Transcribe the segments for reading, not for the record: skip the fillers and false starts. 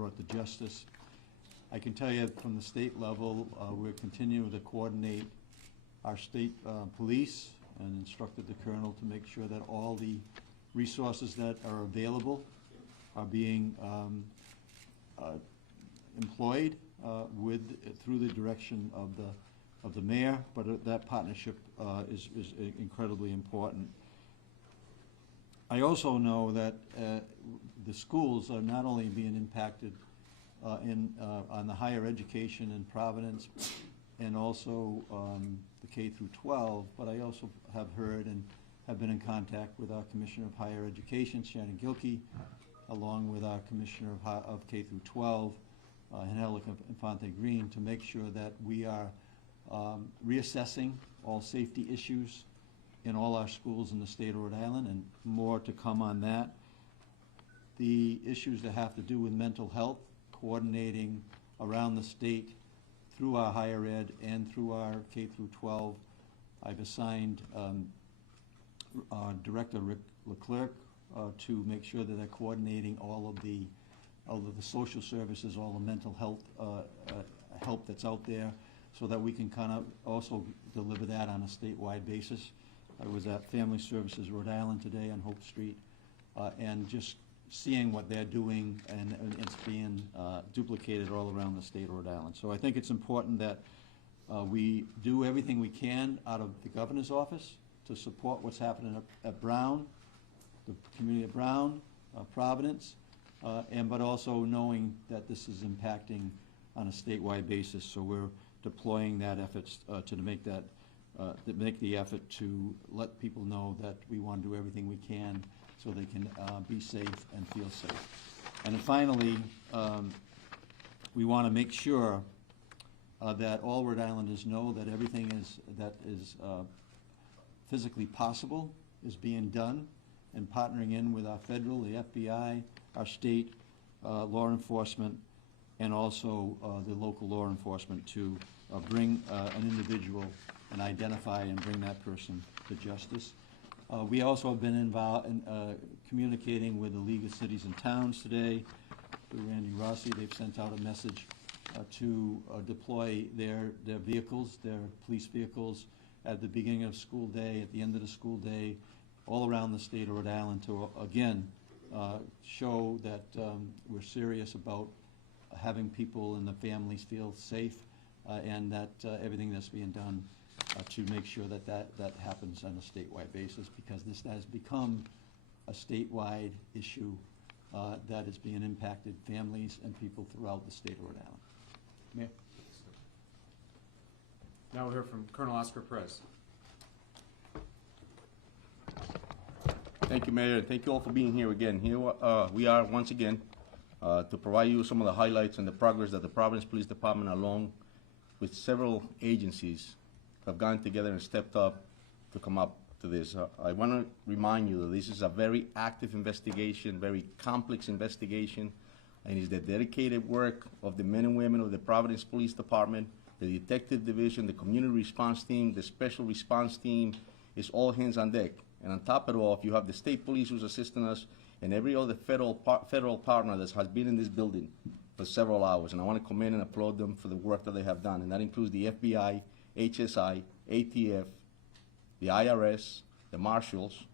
brought to justice. I can tell you from the state level, we're continuing to coordinate our state police and instructed the colonel to make sure that all the resources that are available are being employed through the direction of the mayor, but that partnership is incredibly important. I also know that the schools are not only being impacted on the higher education in Providence and also the K through 12, but I also have heard and have been in contact with our Commissioner of Higher Education, Shannon Gilkey, along with our Commissioner of K through 12, Angelica Infante Green, to make sure that we are reassessing all safety issues in all our schools in the state of Rhode Island, and more to come on that. The issues that have to do with mental health, coordinating around the state through our higher ed and through our K through 12. I've assigned Director Rick Leclerc to make sure that they're coordinating all of the social services, all the mental health help that's out there, so that we can kind of also deliver that on a statewide basis. I was at Family Services Rhode Island today on Hope Street, and just seeing what they're doing, and it's being duplicated all around the state of Rhode Island. So I think it's important that we do everything we can out of the governor's office to support what's happening at Brown, the community of Brown, Providence, but also knowing that this is impacting on a statewide basis. So we're deploying that efforts to make the effort to let people know that we want to do everything we can so they can be safe and feel safe. And then finally, we want to make sure that all Rhode Islanders know that everything that is physically possible is being done, and partnering in with our federal, the FBI, our state law enforcement, and also the local law enforcement to bring an individual and identify and bring that person to justice. We also have been involved in communicating with the League of Cities and Towns today. Through Randy Rossi, they've sent out a message to deploy their vehicles, their police vehicles, at the beginning of school day, at the end of the school day, all around the state of Rhode Island to, again, show that we're serious about having people and the families feel safe, and that everything that's being done to make sure that happens on a statewide basis, because this has become a statewide issue that is being impacted families and people throughout the state of Rhode Island. Mayor? Now we'll hear from Colonel Oscar Perez. Thank you, Mayor. Thank you all for being here again. Here we are once again to provide you some of the highlights and the progress that the Providence Police Department, along with several agencies, have gone together and stepped up to come up to this. I want to remind you that this is a very active investigation, very complex investigation, and it's the dedicated work of the men and women of the Providence Police Department, the Detective Division, the Community Response Team, the Special Response Team. It's all hands on deck. And on top of it all, you have the state police who's assisting us, and every other federal partner that has been in this building for several hours. And I want to commend and applaud them for the work that they have done. And that includes the FBI, HSI, ATF, the IRS, the marshals,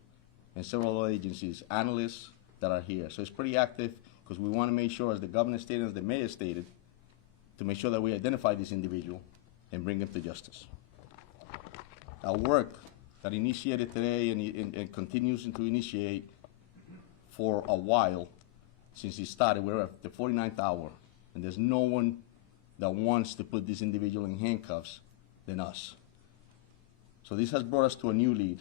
and several other agencies, analysts that are here. So it's pretty active, because we want to make sure, as the governor stated, as the mayor stated, to make sure that we identify this individual and bring him to justice. Our work that initiated today and continues to initiate for a while since it started. We're at the 49th hour, and there's no one that wants to put this individual in handcuffs than us. So this has brought us to a new lead,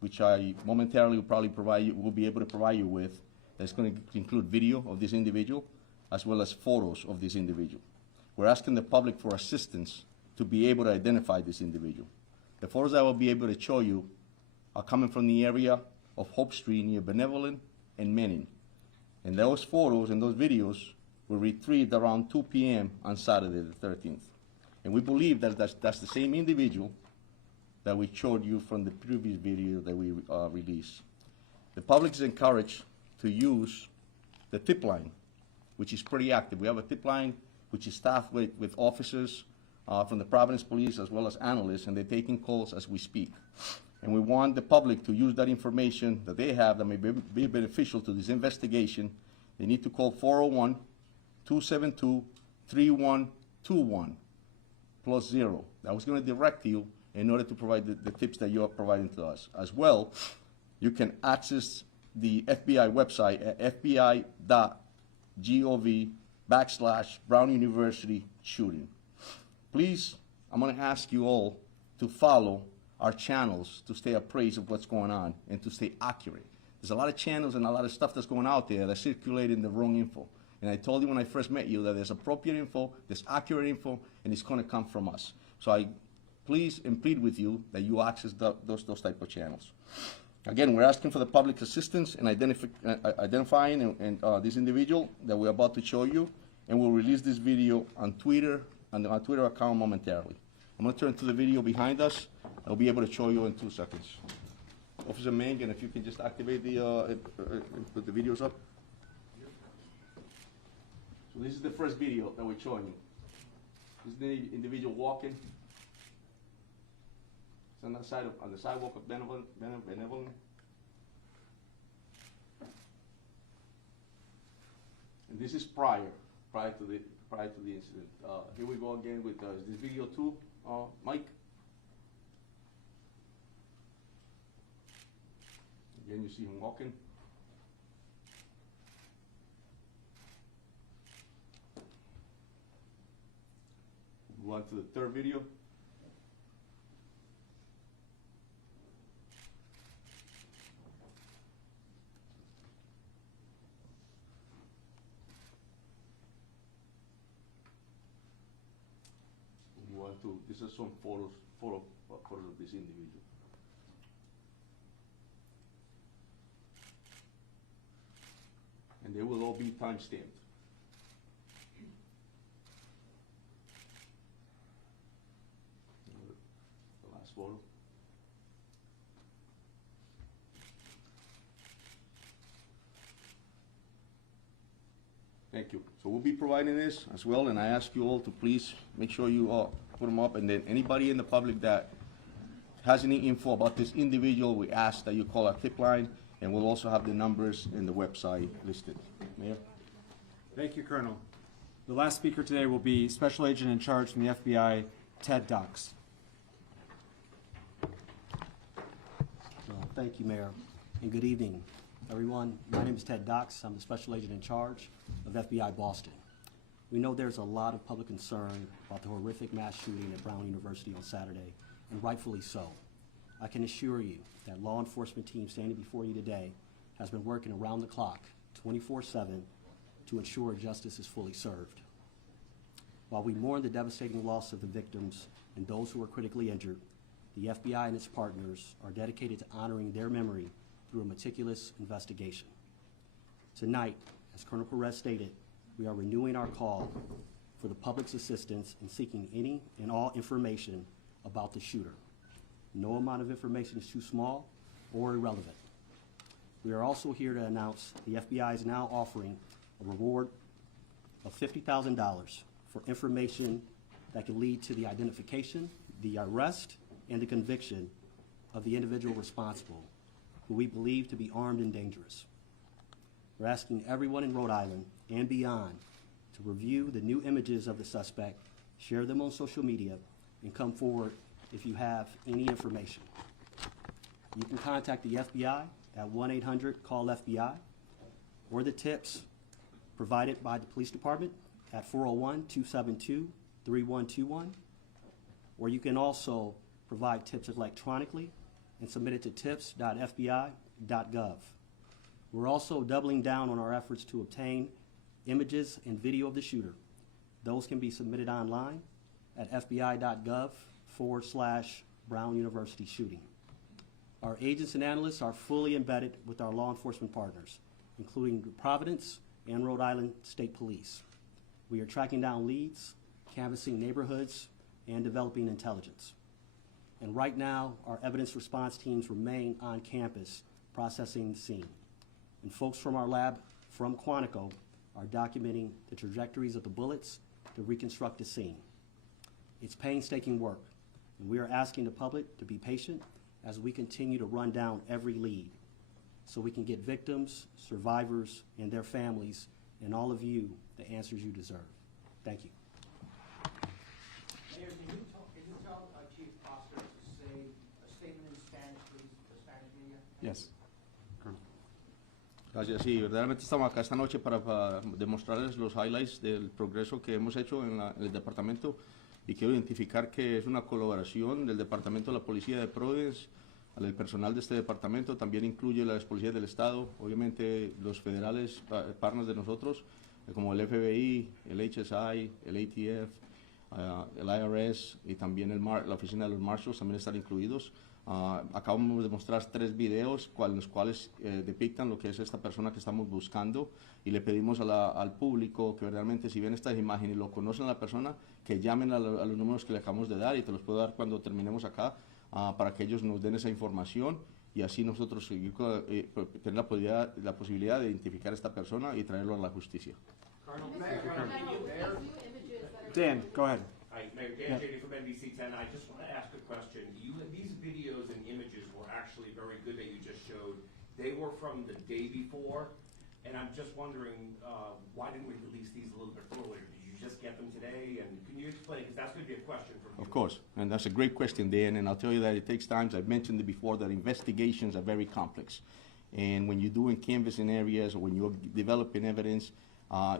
which I momentarily will probably will be able to provide you with. That's going to include video of this individual, as well as photos of this individual. We're asking the public for assistance to be able to identify this individual. The photos I will be able to show you are coming from the area of Hope Street near Benevolent and Manning. And those photos and those videos were retrieved around 2 p.m. on Saturday the 13th. And we believe that that's the same individual that we showed you from the previous video that we released. The public is encouraged to use the tip line which is pretty active. We have a tip line which is staffed with officers from the Providence Police as well as analysts, and they're taking calls as we speak. And we want the public to use that information that they have that may be beneficial to this investigation. They need to call 401-272-3121 +0. That was going to direct you in order to provide the tips that you are providing to us. As well, you can access the FBI website at fbi.gov/Brown University shooting. Please, I'm going to ask you all to follow our channels to stay appraised of what's going on and to stay accurate. There's a lot of channels and a lot of stuff that's going out there that's circulating the wrong info. And I told you when I first met you that there's appropriate info, there's accurate info, and it's going to come from us. So I please and plead with you that you access those type of channels. Again, we're asking for the public's assistance in identifying this individual that we're about to show you, and we'll release this video on Twitter, on our Twitter account momentarily. I'm going to turn to the video behind us. I'll be able to show you in 2 seconds. Officer Mangan, if you can just activate put the videos up. So this is the first video that we're showing you. This is the individual walking. It's on the sidewalk of Benevolent. And this is prior to the incident. Here we go again with this video too, Mike. Again, you see him walking. Move on to the third video. This is some photos of this individual. And they will all be time-stamped. The last photo. Thank you. So we'll be providing this as well, and I ask you all to please make sure you put them up, and then anybody in the public that has any info about this individual, we ask that you call our tip line, and we'll also have the numbers in the website listed. Mayor? Thank you, Colonel. The last speaker today will be Special Agent in Charge from the FBI, Ted Dux. Thank you, Mayor, and good evening, everyone. My name is Ted Dux. I'm the Special Agent in Charge of FBI Boston. We know there's a lot of public concern about the horrific mass shooting at Brown University on Saturday, and rightfully so. I can assure you that law enforcement team standing before you today has been working around the clock, 24/7, to ensure justice is fully served. While we mourn the devastating loss of the victims and those who were critically injured, the FBI and its partners are dedicated to honoring their memory through a meticulous investigation. Tonight, as Colonel Perez stated, we are renewing our call for the public's assistance in seeking any and all information about the shooter. No amount of information is too small or irrelevant. We are also here to announce the FBI is now offering a reward of $50,000 for information that can lead to the identification, the arrest, and the conviction of the individual responsible, who we believe to be armed and dangerous. We're asking everyone in Rhode Island and beyond to review the new images of the suspect, share them on social media, and come forward if you have any information. You can contact the FBI at 1-800-CALL-FBI or the tips provided by the police department at 401-272-3121, or you can also provide tips electronically and submit it to tips.fbi.gov. We're also doubling down on our efforts to obtain images and video of the shooter. Those can be submitted online at fbi.gov/Brown University shooting. Our agents and analysts are fully embedded with our law enforcement partners, including Providence and Rhode Island State Police. We are tracking down leads, canvassing neighborhoods, and developing intelligence. And right now, our evidence response teams remain on campus processing the scene. And folks from our lab from Quantico are documenting the trajectories of the bullets to reconstruct the scene. It's painstaking work, and we are asking the public to be patient as we continue to run down every lead so we can get victims, survivors, and their families, and all of you the answers you deserve. Thank you. Mayor, can you tell Chief Foster to say a statement in Spanish, please, for the Spanish media? Yes. Colonel. Gracias, sí, verdaderamente estamos acá esta noche para demostrarles los highlights del progreso que hemos hecho en el departamento y quiero identificar que es una colaboración del Departamento de la Policía de Providence, el personal de este departamento, también incluye las policías del Estado, obviamente los federales, partners de nosotros, como el FBI, el HSI, el ATF, el IRS y también la oficina de los Marshals también están incluidos. Acabamos de mostrar 3 videos los cuales depictan lo que es esta persona que estamos buscando y le pedimos al público que verdaderamente si ven estas imágenes y lo conocen a la persona, que llamen a los números que le acabamos de dar y te los puedo dar cuando terminemos acá para que ellos nos den esa información y así nosotros tener la posibilidad de identificar a esta persona y traerlo a la justicia. Colonel, Dan, go ahead. Hi, Mayor Dan Jady from NBC 10. I just want to ask a question. These videos and images were actually very good that you just showed. They were from the day before, and I'm just wondering, why didn't we release these a little bit earlier? Did you just get them today? And can you explain? Because that's going to be a question from you. Of course, and that's a great question, Dan, and I'll tell you that it takes time. I've mentioned it before that investigations are very complex. And when you're doing canvassing areas or when you're developing evidence,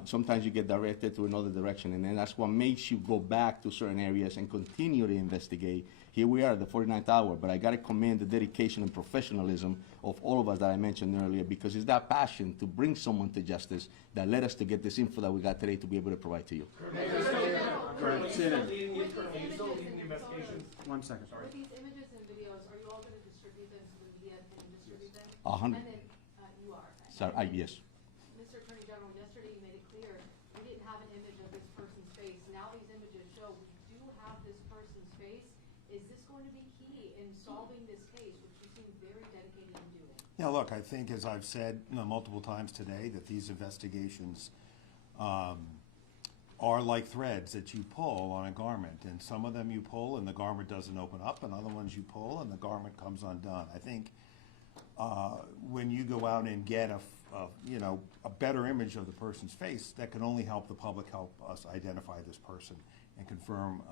sometimes you get directed to another direction, and then that's what makes you go back to certain areas and continue to investigate. Here we are at the 49th hour, but I got to commend the dedication and professionalism of all of us that I mentioned earlier, because it's that passion to bring someone to justice that led us to get this info that we got today to be able to provide to you. Colonel, you Sit still in. leading the investigations? 1 second. Sorry. With these images and videos, are you all going to distribute them to the media and distribute them? 100. And then, you are. Sorry, yes. Mr. Attorney General, yesterday you made it clear we didn't have an image of this person's face. Now these images show we do have this person's face. Is this going to be key in solving this case, which you seem very dedicated in doing? Yeah, look, I think, as I've said multiple times today, that these investigations are like threads that you pull on a garment, and some of them you pull and the garment doesn't open up, and other ones you pull and the garment comes undone. I think when you go out and get a better image of the person's face, that can only help the public, help us identify this person and confirm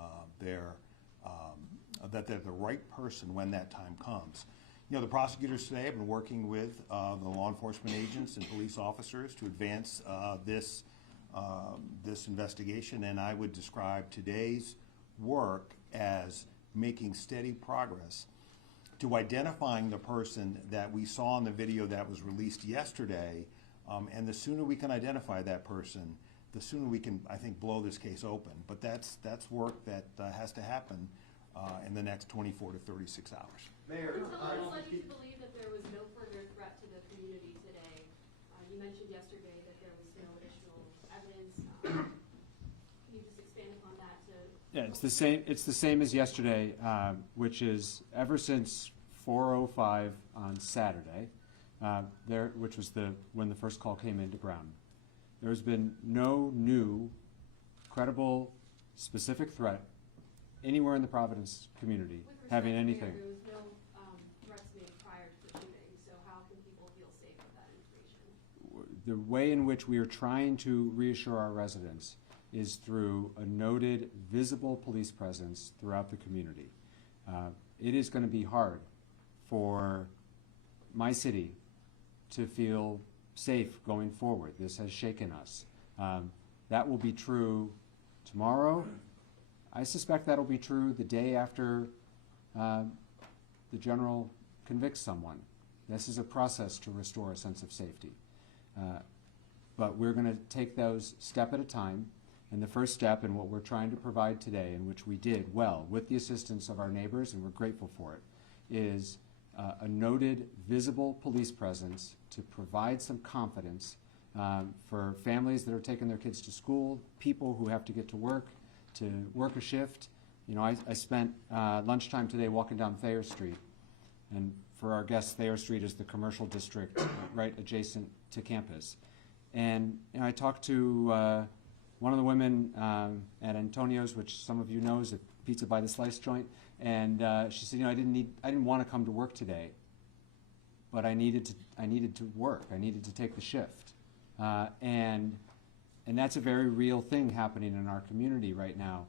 that they're the right person when that time comes. You know, the prosecutors today have been working with the law enforcement agents and police officers to advance this investigation, and I would describe today's work as making steady progress to identifying the person that we saw in the video that was released yesterday, and the sooner we can identify that person, the sooner we can, I think, blow this case open. But that's work that has to happen in the next 24 to 36 hours. Mayor, Until led you to believe that there was no further threat to the community today. You mentioned yesterday that there was no additional evidence. Can you just expand upon that to? Yeah, it's the same as yesterday, which is ever since 4:05 on Saturday, which was when the first call came into Brown. There's been no new, credible, specific threat anywhere in the Providence community With respect, having Mayor, anything. there was no threats made prior to the shooting, so how can people feel safe with that information? The way in which we are trying to reassure our residents is through a noted, visible police presence throughout the community. It is going to be hard for my city to feel safe going forward. This has shaken us. That will be true tomorrow. I suspect that'll be true the day after the general convicts someone. This is a process to restore a sense of safety. But we're going to take those step at a time. And the first step in what we're trying to provide today, and which we did well with the assistance of our neighbors, and we're grateful for it, is a noted, visible police presence to provide some confidence for families that are taking their kids to school, people who have to get to work a shift. You know, I spent lunchtime today walking down Thayer Street, and for our guests, Thayer Street is the commercial district right adjacent to campus. And I talked to one of the women at Antonio's, which some of you know is a pizza by the slice joint, and she said, I didn't want to come to work today, but I needed to work. I needed to take the shift, and that's a very real thing happening in our community right now.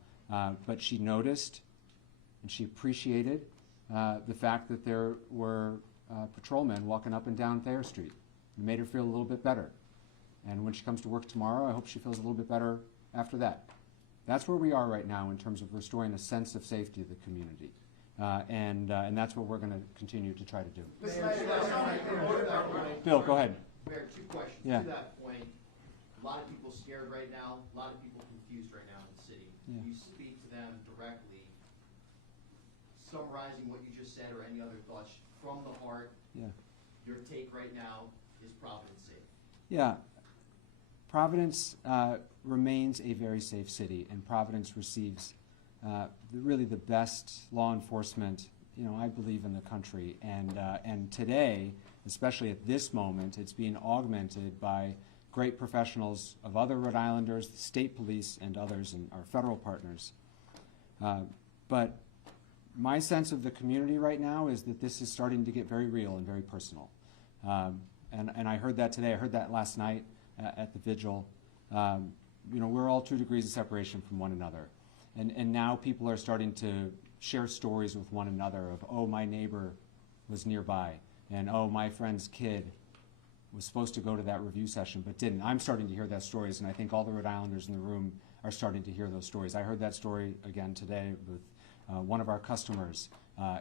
But she noticed, and she appreciated the fact that there were patrolmen walking up and down Thayer Street. It made her feel a little bit better. And when she comes to work tomorrow, I hope she feels a little bit better after that. That's where we are right now in terms of restoring a sense of safety to the community. And that's what we're going to continue to try to do. Bill, go ahead. Mayor, two questions. Yeah. To that point, a lot of people scared right now, a lot of people confused right now in the city. Yeah. You speak to them directly, summarizing what you just said or any other thoughts from the heart. Yeah. Your take right now is Providence safe. Yeah. Providence remains a very safe city, and Providence receives really the best law enforcement, I believe, in the country. And today, especially at this moment, it's being augmented by great professionals of other Rhode Islanders, the state police, and others, and our federal partners. But my sense of the community right now is that this is starting to get very real and very personal. And I heard that today. I heard that last night at the vigil. We're all 2 degrees of separation from one another. And now people are starting to share stories with one another of, oh, my neighbor was nearby, and oh, my friend's kid was supposed to go to that review session but didn't. I'm starting to hear those stories, and I think all the Rhode Islanders in the room are starting to hear those stories. I heard that story again today with one of our customers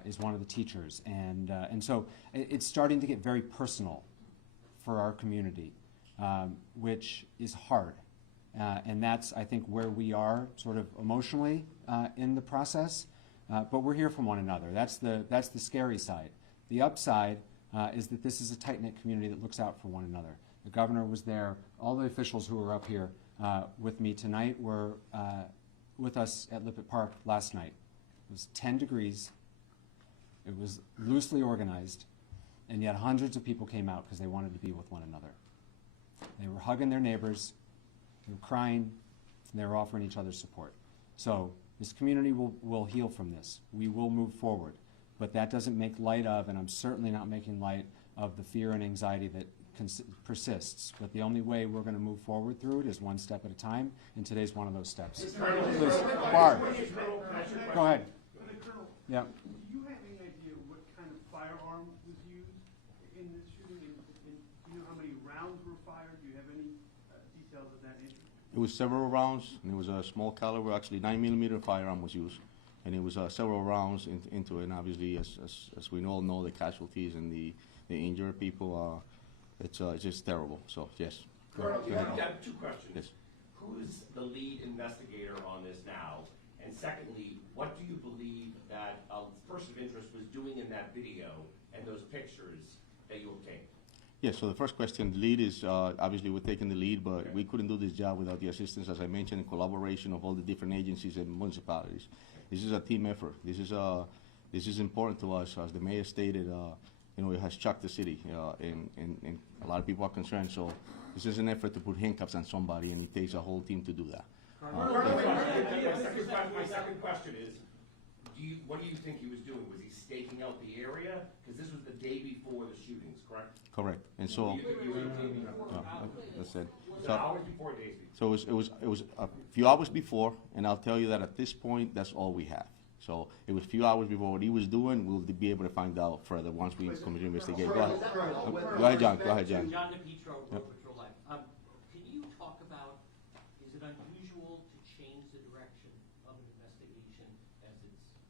is one of the teachers. And so it's starting to get very personal for our community, which is hard. And that's, I think, where we are sort of emotionally in the process. But we're here for one another. That's the scary side. The upside is that this is a tight-knit community that looks out for one another. The governor was there. All the officials who were up here with me tonight were with us at Lippert Park last night. It was 10 degrees. It was loosely organized, and yet hundreds of people came out because they wanted to be with one another. They were hugging their neighbors, they were crying, and they were offering each other support. So this community will heal from this. We will move forward. But that doesn't make light of, and I'm certainly not making light of, the fear and anxiety that persists. But the only way we're going to move forward through it is one step at a time, and today's one of those steps. Please, Barb, go ahead. Colonel, Yeah. do you have any idea what kind of firearm was used in this shooting? And do you know how many rounds were fired? Do you have any details of that nature? It was several rounds, and it was a small caliber, actually 9mm firearm was used. And it was several rounds into it, and obviously, as we all know, the casualties and the injured people, it's just terrible. So, yes. Colonel, I have 2 questions. Yes. Who is the lead investigator on this now? And secondly, what do you believe that a person of interest was doing in that video and those pictures that you obtained? Yes, so the first question, the lead is, obviously we're taking the lead, but we couldn't do this job without the assistance, as I mentioned, and collaboration of all the different agencies and municipalities. This is a team effort. This is important to us. As the mayor stated, it has shocked the city, and a lot of people are concerned. So this is an effort to put handcuffs on somebody, and it takes a whole team to do that. My second question is, what do you think he was doing? Was he staking out the area? Because this was the day before the shootings, correct? Correct. And so, that's it. Was it hours before, days before? So it was a few hours before, and I'll tell you that at this point, that's all we have. So it was a few hours before what he was doing. We'll be able to find out further once we come to investigate. Go ahead. Go ahead, John. Go ahead, John. John DePietro, Road Patrol Life. Can you talk about, is it unusual to change the direction of an investigation as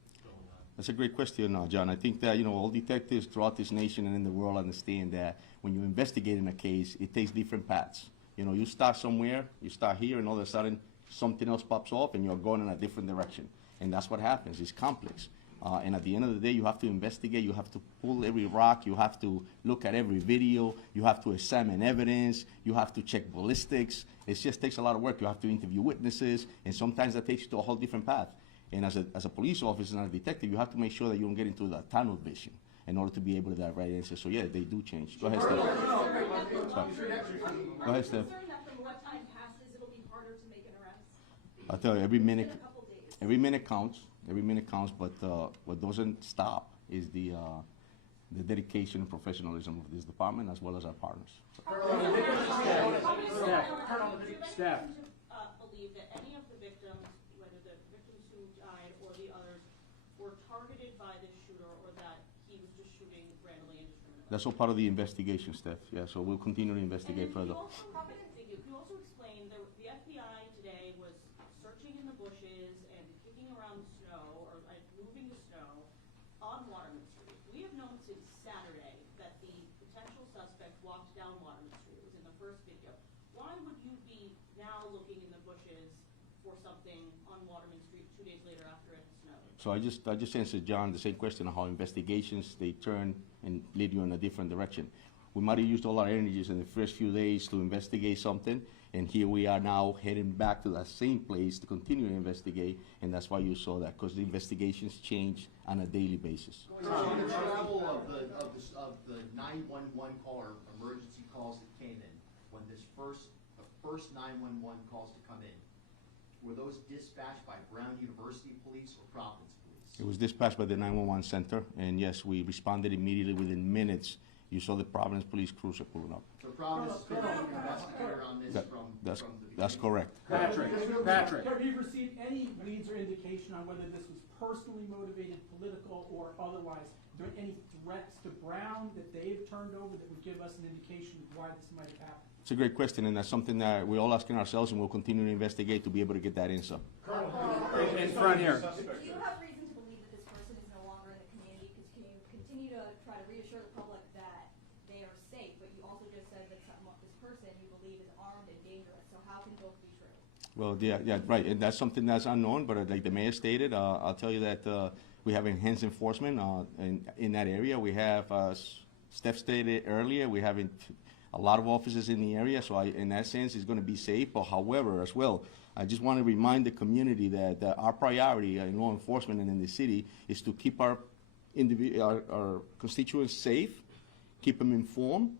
it's going on? That's a great question, John. I think that, all detectives throughout this nation and in the world understand that when you investigate in a case, it takes different paths. You start somewhere, you start here, and all of a sudden something else pops off and you're going in a different direction. And that's what happens. It's complex. And at the end of the day, you have to investigate. You have to pull every rock. You have to look at every video. You have to examine evidence. You have to check ballistics. It just takes a lot of work. You have to interview witnesses. And sometimes that takes you to a whole different path. And as a police officer and a detective, you have to make sure that you don't get into the tunnel vision in order to be able to get the right answer. So, yeah, they do change. Go ahead, Steph. Go ahead, Steph. I tell you, every minute counts. Every minute counts. But what doesn't stop is the dedication and professionalism of this department as well as our partners. Staff. Believe that any of the victims, whether the victims who died or the others, were targeted by this shooter, or that he was just shooting randomly and indiscriminately? That's all part of the investigation, Steph. Yeah, so we'll continue to investigate further. Could you also explain, the FBI today was searching in the bushes and kicking around the snow, or moving the snow on Waterman Street. We have known since Saturday that the potential suspect walked down Waterman Street. It was in the first video. Why would you be now looking in the bushes for something on Waterman Street 2 days later after it snowed? So I just answered John the same question of how investigations, they turn and lead you in a different direction. We might have used all our energies in the first few days to investigate something, and here we are now heading back to that same place to continue to investigate, and that's why you saw that, because the investigations change on a daily basis. The travel of the 911 call or emergency calls that came in, when the first 911 calls to come in, were those dispatched by Brown University Police or Providence Police? It was dispatched by the 911 center, and yes, we responded immediately within minutes. You saw the Providence Police cruiser pulling up. So Providence has been an investigator on this from the beginning? That's correct. Patrick. Have you received any leads or indication on whether this was personally motivated, political, or otherwise? Are there any threats to Brown that they've turned over that would give us an indication of why this might have happened? It's a great question, and that's something that we're all asking ourselves, and we'll continue to investigate to be able to get that answer. In front here. Do you have reason to believe that this person is no longer in the community? Because can you continue to try to reassure the public that they are safe, but you also just said that this person you believe is armed and dangerous, so how can both be true? Well, yeah, right, and that's something that's unknown, but like the mayor stated, I'll tell you that we have enhanced enforcement in that area. We have, Steph stated earlier, we have a lot of officers in the area, so in that sense, it's going to be safe. But however, as well, I just want to remind the community that our priority in law enforcement and in the city is to keep our constituents safe, keep them informed,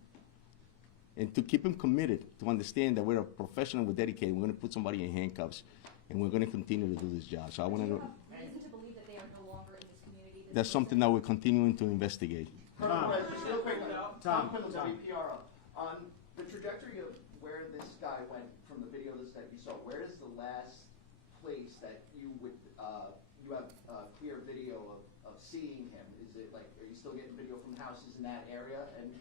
and to keep them committed, to understand that we're a professional, we're dedicated, we're going to put somebody in handcuffs, and we're going to continue to do this job. So I want to know. Reason to believe that they are no longer in this community? That's something that we're continuing to investigate. Colonel, just real quick, Tom. WPRO. On the trajectory of where this guy went from the video that you saw, where is the last place that you would you have clear video of seeing him? Is it like, are you still getting video from houses in that area? And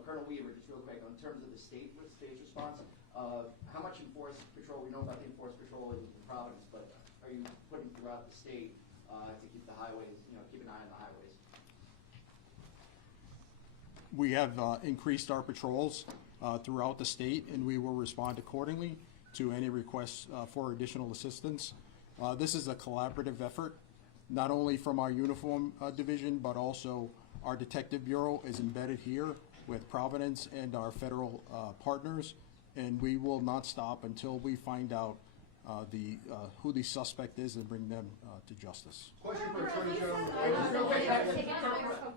Colonel Weaver, just real quick, in terms of the state's response, how much enforced patrol? We know about the enforced patrol in Providence, but are you putting throughout the state to keep the highways, keep an eye on the highways? We have increased our patrols throughout the state, and we will respond accordingly to any requests for additional assistance. This is a collaborative effort, not only from our uniform division, but also our detective bureau is embedded here with Providence and our federal partners, and we will not stop until we find out who the suspect is and bring them to justice. Question for Attorney General.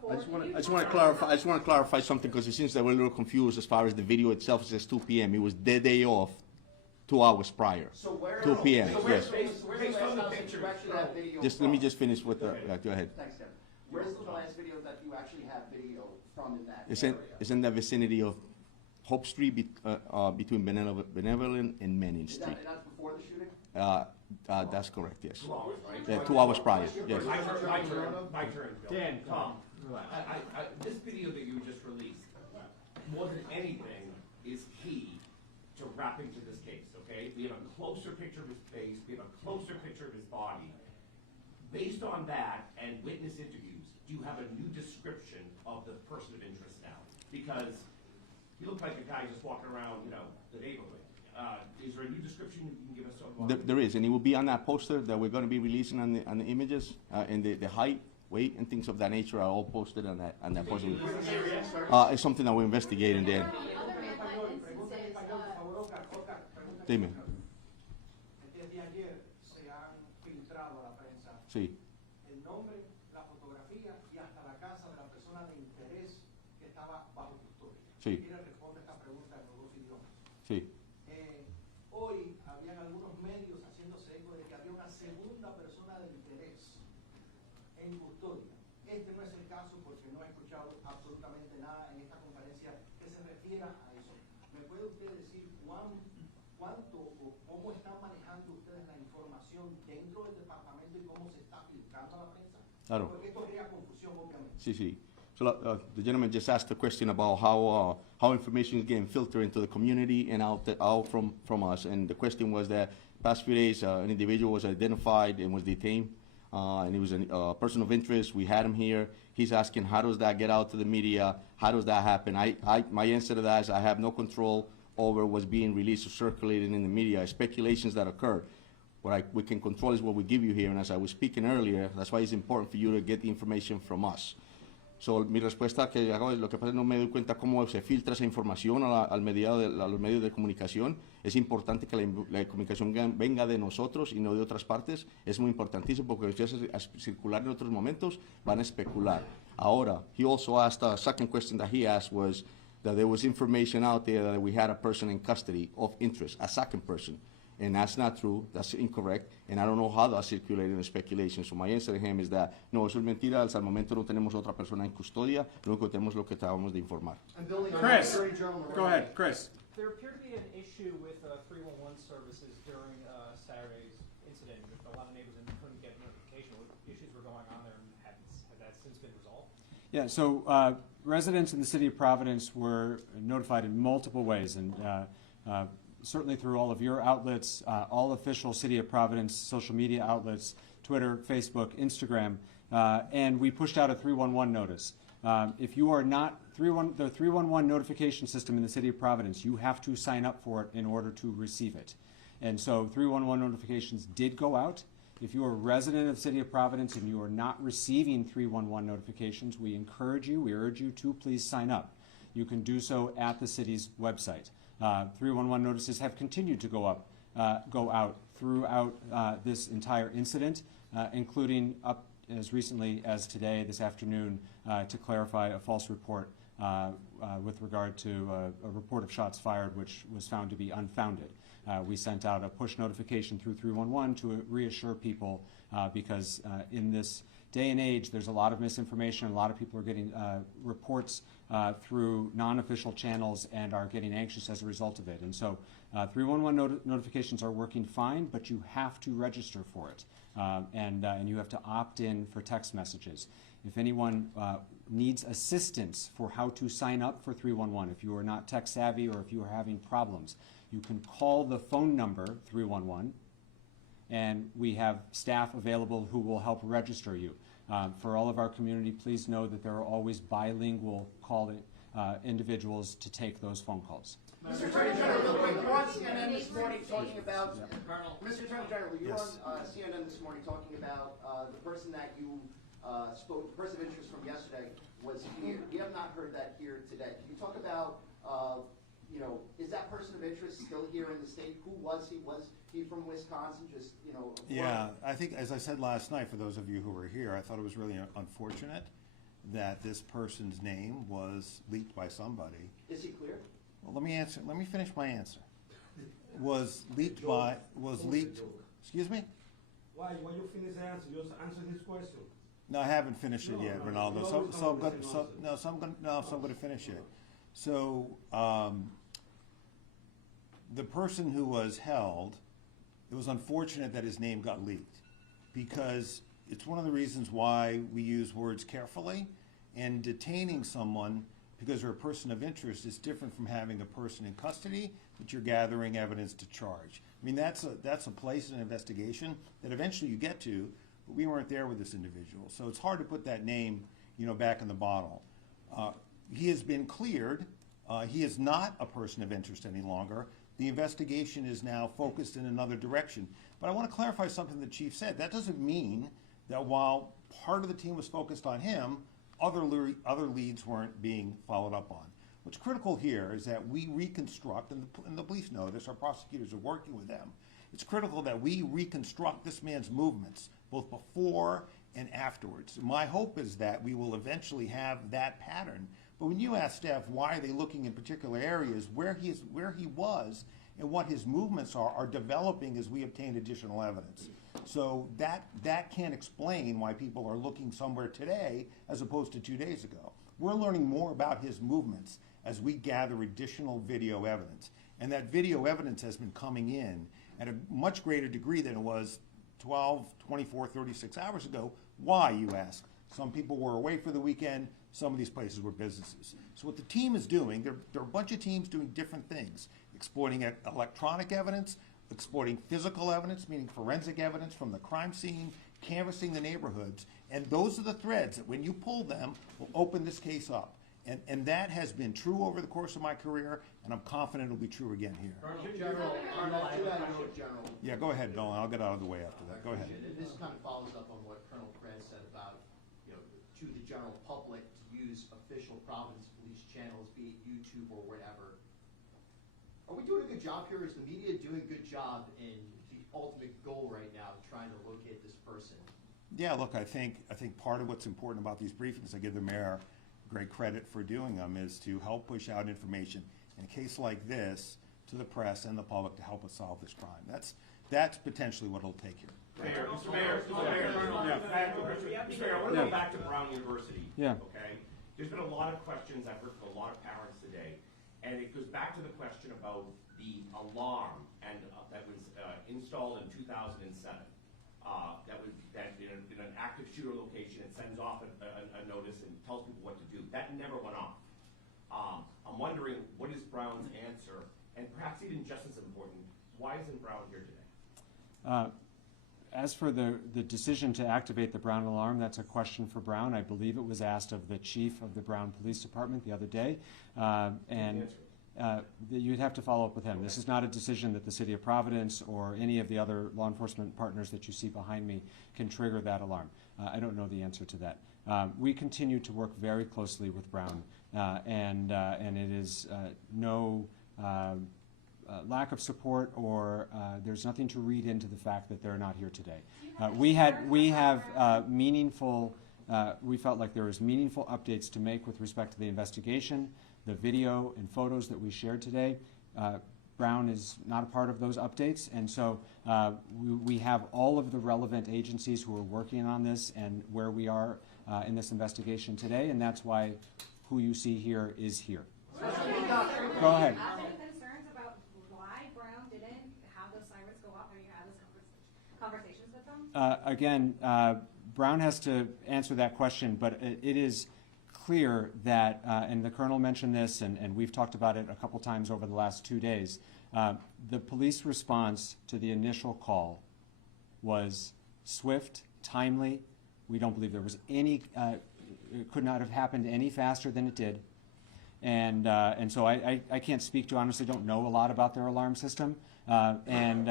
I just want to clarify something, because it seems that we're a little confused as far as the video itself. It says 2 p.m. It was their day off 2 hours prior. So where? 2 p.m. Yes. Based on the picture that video. Let me just finish with the. Go ahead. Thanks, Tim. Where's the last video that you actually have video from in that It's area? in the vicinity of Hope Street, between Benevolent and Manning Is Street. that, that's before the shooting? That's correct. Yes. 2 hours, right? Yeah, 2 hours prior. Yes. My turn, Bill. Dan, Tom, this video that you just released, more than anything, is key to wrapping to this case, okay? We have a closer picture of his face, we have a closer picture of his body. Based on that and witness interviews, do you have a new description of the person of interest now? Because he looked like a guy just walking around, the neighborhood. Is there a new description you can give us of? There is, and it will be on that poster that we're going to be releasing on the images, and the height, weight, and things of that nature are all posted on that poster. It's something that we're investigating there. Dime. Desde ayer se han filtrado a la prensa Sí. el nombre, la fotografía y hasta la casa de la persona de interés que estaba bajo custodia. Sí. Quiere responder esta pregunta en los dos idiomas. Sí. Hoy habían algunos medios haciendo en custodia. Este no es el caso porque no he escuchado absolutamente nada en esta conferencia que se refiera a eso. ¿Me puede usted decir cuánto o cómo están manejando ustedes la información dentro del departamento y cómo se está filtrando a la prensa? Claro. Porque esto crea confusión, obviamente. Sí, sí. So the gentleman just asked a question about how information is getting filtered into the community and out from us. And the question was that past few days, an individual was identified and was detained, and he was a person of interest. We had him here. He's asking, how does that get out to the media? How does that happen? My answer to that is I have no control over what's being released or circulated in the media, speculations that occur. What we can control is what we give you here, and as I was speaking earlier, that's why it's important for you to get the information from us. So, mi respuesta que hago es lo que pasa es no me doy cuenta cómo se filtra esa información a los medios de comunicación. Es importante que la comunicación venga de nosotros y no de otras partes. Es muy importantísimo porque si hace circular en otros momentos van a especular. Ahora, he also asked, a second question that he asked was that there was information out there that we had a person in custody of interest, a second person. And that's not true, that's incorrect, and I don't know how that's circulating in speculation. So my answer to him is that, no, eso es mentira, hasta el momento no tenemos otra persona en custodia, lo único que tenemos es lo que acabamos de informar. Chris, go ahead, Chris. There appeared to be an issue with 311 services during Saturday's incident. A lot of neighbors couldn't get notification. What issues were going on there, and had that since been resolved? Yeah, so residents in the city of Providence were notified in multiple ways, and certainly through all of your outlets, all official City of Providence social media outlets, Twitter, Facebook, Instagram, and we pushed out a 311 notice. If you are not the 311 notification system in the City of Providence, you have to sign up for it in order to receive it. And so 311 notifications did go out. If you are a resident of the City of Providence and you are not receiving 311 notifications, we urge you to please sign up. You can do so at the city's website. 311 notices have continued to go out throughout this entire incident, including up as recently as today, this afternoon, to clarify a false report with regard to a report of shots fired, which was found to be unfounded. We sent out a push notification through 311 to reassure people because in this day and age, there's a lot of misinformation. A lot of people are getting reports through non-official channels and are getting anxious as a result of it. And so 311 notifications are working fine, but you have to register for it. And you have to opt in for text messages. If anyone needs assistance for how to sign up for 311, if you are not tech savvy or if you are having problems, you can call the phone number 311, and we have staff available who will help register you. For all of our community, please know that there are always bilingual individuals to take those phone calls. Mr. Attorney General, real quick, you were on CNN this morning talking about, Mr. Attorney General, you were on CNN this morning talking about the person that you spoke, the person of interest from yesterday was here. We have not heard that here today. Can you talk about, is that person of interest still here in the state? Who was he? Was he from Wisconsin? Just, Yeah, I think, as I said last night, for those of you who were here, I thought it was really unfortunate that this person's name was leaked by somebody. Is he clear? Well, let me finish my answer. Was leaked, excuse me? Why you finish the answer? Just answer his question. No, I haven't finished it yet, Ronaldo. So I'm going to finish it. So the person who was held, it was unfortunate that his name got leaked because it's one of the reasons why we use words carefully, and detaining someone because they're a person of interest is different from having a person in custody that you're gathering evidence to charge. I mean, that's a place in an investigation that eventually you get to, but we weren't there with this individual. So it's hard to put that name, back in the bottle. He has been cleared. He is not a person of interest any longer. The investigation is now focused in another direction. But I want to clarify something the chief said. That doesn't mean that while part of the team was focused on him, other leads weren't being followed up on. What's critical here is that we reconstruct, and the police know this, our prosecutors are working with them. It's critical that we reconstruct this man's movements, both before and afterwards. My hope is that we will eventually have that pattern. But when you ask staff why are they looking in particular areas, where he was and what his movements are developing as we obtain additional evidence. So that can't explain why people are looking somewhere today as opposed to 2 days ago. We're learning more about his movements as we gather additional video evidence. And that video evidence has been coming in at a much greater degree than it was 12, 24, 36 hours ago. Why, you ask? Some people were away for the weekend. Some of these places were businesses. So what the team is doing, there are a bunch of teams doing different things, exploiting electronic evidence, exploiting physical evidence, meaning forensic evidence from the crime scene, canvassing the neighborhoods, and those are the threads that when you pull them will open this case up. And that has been true over the course of my career, and I'm confident it'll be true again here. General, General. Yeah, go ahead, Bill, and I'll get out of the way after that. Go ahead. And this kind of follows up on what Colonel Krantz said about, to the general public to use official Providence Police channels, be it YouTube or whatever. Are we doing a good job here? Is the media doing a good job in the ultimate goal right now, trying to locate this person? Yeah, look, I think part of what's important about these briefings, I give the mayor great credit for doing them, is to help push out information in a case like this to the press and the public to help us solve this crime. That's potentially what it'll take here. Mr. Mayor, I want to go back to Brown University. Yeah. Okay? There's been a lot of questions I've heard from a lot of parents today, and it goes back to the question about the alarm and that was installed in 2007. That in an active shooter location, it sends off a notice and tells people what to do. That never went off. I'm wondering, what is Brown's answer? And perhaps even just as important, why isn't Brown here today? As for the decision to activate the Brown alarm, that's a question for Brown. I believe it was asked of the chief of the Brown Police Department the other day. You'd have to follow up with him. This is not a decision that the City of Providence or any of the other law enforcement partners that you see behind me can trigger that alarm. I don't know the answer to that. We continue to work very closely with Brown, and it is no lack of support, or there's nothing to read into the fact that they're not here today. We have meaningful. We felt like there was meaningful updates to make with respect to the investigation, the video and photos that we shared today. Brown is not a part of those updates, and so we have all of the relevant agencies who are working on this and where we are in this investigation today, and that's why who you see here is here. Go ahead. Any concerns about why Brown didn't have those sirens go off when you had those conversations with them? Again, Brown has to answer that question, but it is clear that, and the Colonel mentioned this, and we've talked about it a couple times over the last 2 days, the police response to the initial call was swift, timely. We don't believe there was any, it could not have happened any faster than it did. And so I can't speak to, honestly, don't know a lot about their alarm system, and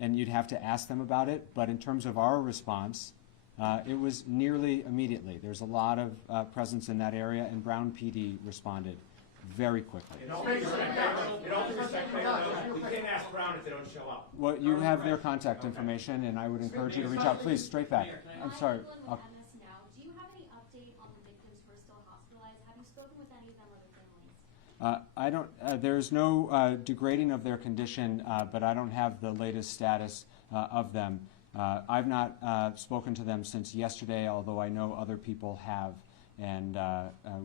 you'd have to ask them about it. But in terms of our response, it was nearly immediately. There's a lot of presence in that area, and Brown PD responded very quickly. In all due respect, we can't ask Brown if they don't show up. Well, you have their contact information, and I would encourage you to reach out. Please, straight back. I'm sorry. Do you have any update on the victims who are still hospitalized? Have you spoken with any of them or their families? I don't. There's no degrading of their condition, but I don't have the latest status of them. I've not spoken to them since yesterday, although I know other people have, and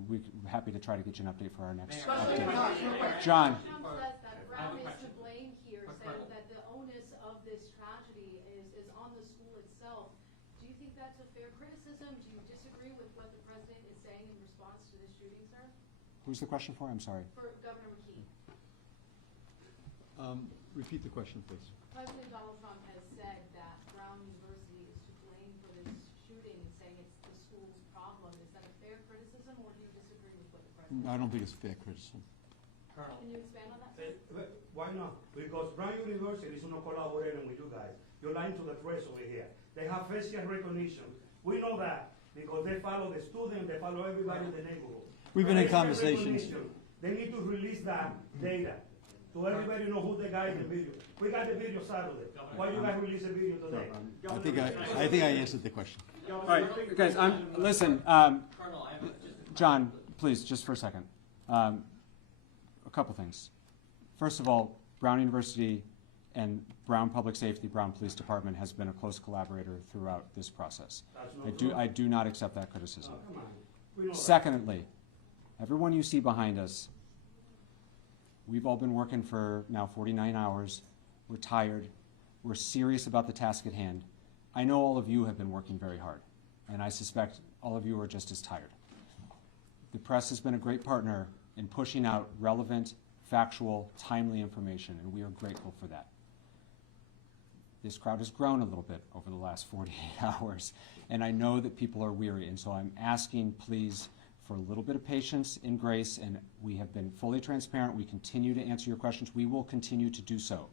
we're happy to try to get you an update for our next update. John. Says that Brown is to blame here, saying that the onus of this tragedy is on the school itself. Do you think that's a fair criticism? Do you disagree with what the president is saying in response to this shooting, sir? Who's the question for? I'm sorry. For Governor McKee. Repeat the question, please. President Donald Trump has said that Brown University is to blame for this shooting and saying it's the school's problem. Is that a fair criticism, or do you disagree with what the president? I don't think it's fair criticism. Can you expand on that? Why not? Because Brown University is not collaborating with you guys. You're lying to the press over here. They have facial recognition. We know that because they follow the student, they follow everybody in the neighborhood. We've been in Facial conversations. recognition. They need to release that data so everybody know who the guy in the video. We got the video Saturday. Why you guys release the video today? I think I answered the question. All right, guys. Listen, John, please, just for a second. A couple things. First of all, Brown University and Brown Public Safety, Brown Police Department has been a close collaborator throughout this process. I do not accept that criticism. Come on. We know that. Secondly, everyone you see behind us, we've all been working for now 49 hours. We're tired. We're serious about the task at hand. I know all of you have been working very hard, and I suspect all of you are just as tired. The press has been a great partner in pushing out relevant, factual, timely information, and we are grateful for that. This crowd has grown a little bit over the last 48 hours, and I know that people are weary, and so I'm asking, please, for a little bit of patience and grace, and we have been fully transparent. We continue to answer your questions. We will continue to do so.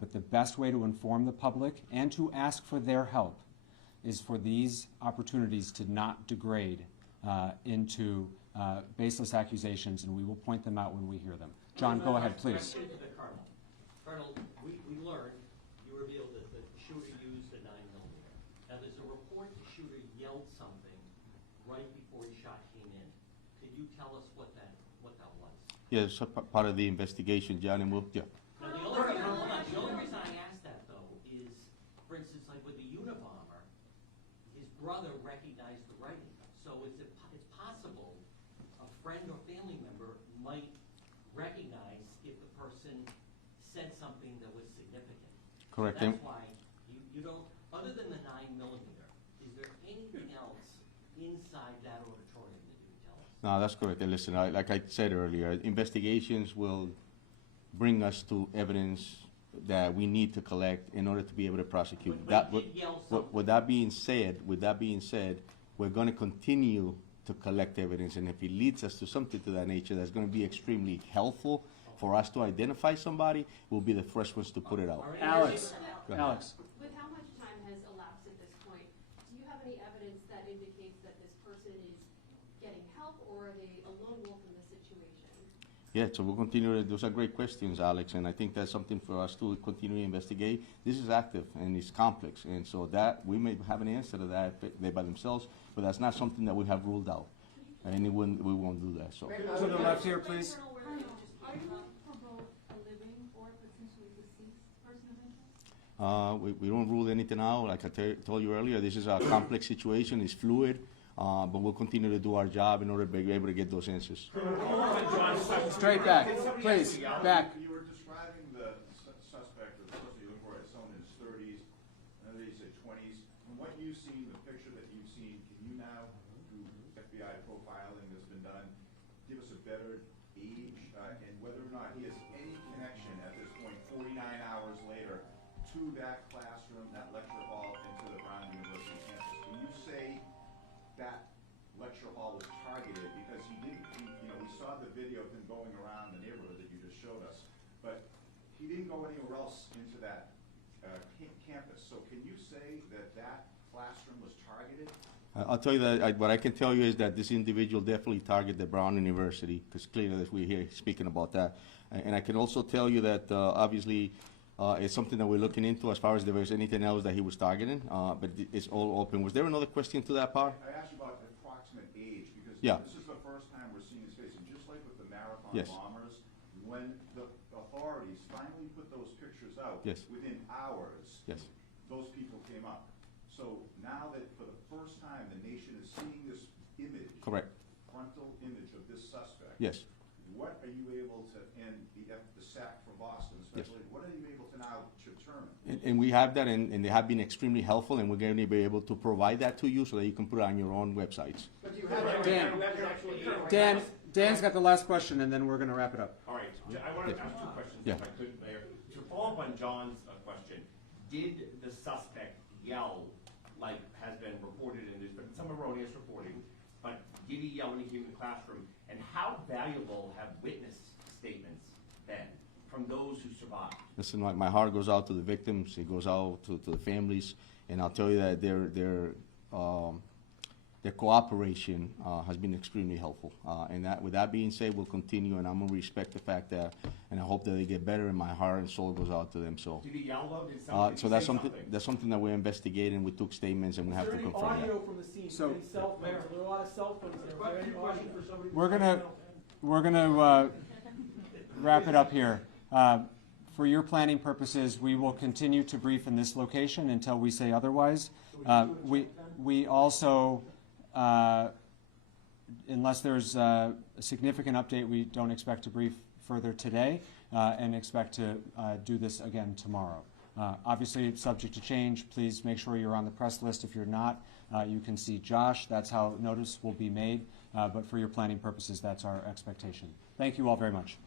But the best way to inform the public and to ask for their help is for these opportunities to not degrade into baseless accusations, and we will point them out when we hear them. John, go ahead, please. Question to the Colonel. Colonel, we learned, you revealed that the shooter used a 9mm. Now, there's a report the shooter yelled something right before his shot came in. Could you tell us what that was? Yes, part of the investigation, Johnny moved, yeah. Now, the only reason I ask that, though, is, for instance, like with the Unabomber, his brother recognized the writing. So it's possible a friend or family member might recognize if the person said something that was significant. Correct. So that's why you don't, other than the 9mm, is there anything else inside that auditorium that you can tell us? No, that's correct. And listen, like I said earlier, investigations will bring us to evidence that we need to collect in order to be able to prosecute. But he did yell something. With that being said, we're going to continue to collect evidence, and if it leads us to something to that nature that's going to be extremely helpful for us to identify somebody, we'll be the first ones to put it out. Alex, Go ahead. Alex. With how much time has elapsed at this point, do you have any evidence that indicates that this person is getting help, or are they a lone wolf in the situation? Yeah, so we'll continue. Those are great questions, Alex, and I think that's something for us to continue to investigate. This is active and it's complex, and so that we may have an answer to that they by themselves, but that's not something that we have ruled out, and we won't do that. So. To the left here, please. Are you for both a living or potentially deceased person of interest? We don't rule anything out. Like I told you earlier, this is a complex situation. It's fluid, but we'll continue to do our job in order to be able to get those answers. Straight back, please, back. You were describing the suspect, or the person you look for, as someone in his 30s, and then you said 20s. From what you've seen, the picture that you've seen, can you now, through FBI profiling that's been done, give us a better age and whether or not he has any connection at this point, 49 hours later, to that classroom, that lecture hall, and to the Brown University campus? Can you say that lecture hall was targeted? Because he didn't, we saw the video of him going around the neighborhood that you just showed us, but he didn't go anywhere else into that campus. So can you say that that classroom was targeted? I'll tell you that what I can tell you is that this individual definitely targeted the Brown University, because clearly that we're here speaking about that. And I can also tell you that obviously it's something that we're looking into as far as there was anything else that he was targeting, but it's all open. Was there another question to that part? I asked you about the approximate age, because Yeah. this is the first time we're seeing his face, and just like with the marathon Yes. bombers, when the authorities finally put those pictures out, Yes. within hours, Yes. those people came up. So now that for the first time the nation is seeing this image, Correct. frontal image of this suspect, Yes. what are you able to, and the SAC from Boston especially, what are you able to now determine? And we have that, and they have been extremely helpful, and we're going to be able to provide that to you so that you can put it on your own websites. But you have Dan's got the last question, and then we're going to wrap it up. All right, I want to ask two questions, Yeah. if I could, Mayor. To follow up on John's question, did the suspect yell, like has been reported in, there's been some erroneous reporting, but did he yell when he came to the classroom? And how valuable have witness statements been from those who survived? Listen, my heart goes out to the victims, it goes out to the families, and I'll tell you that their cooperation has been extremely helpful. And with that being said, we'll continue, and I'm going to respect the fact that, and I hope that they get better, and my heart and soul goes out to them. So, Did he yell though? Did somebody so say that's something that we're investigating. We took statements, and we have to confirm Is there any that. audio from the scene? So- Any cell phones? There are a lot of cell phones there. Is there any audio? We're gonna wrap it up here. For your planning purposes, we will continue to brief in this location until we say otherwise. We also, unless there's a significant update, we don't expect to brief further today and expect to do this again tomorrow. Obviously, it's subject to change. Please make sure you're on the press list. If you're not, you can see Josh. That's how notice will be made. But for your planning purposes, that's our expectation. Thank you all very much.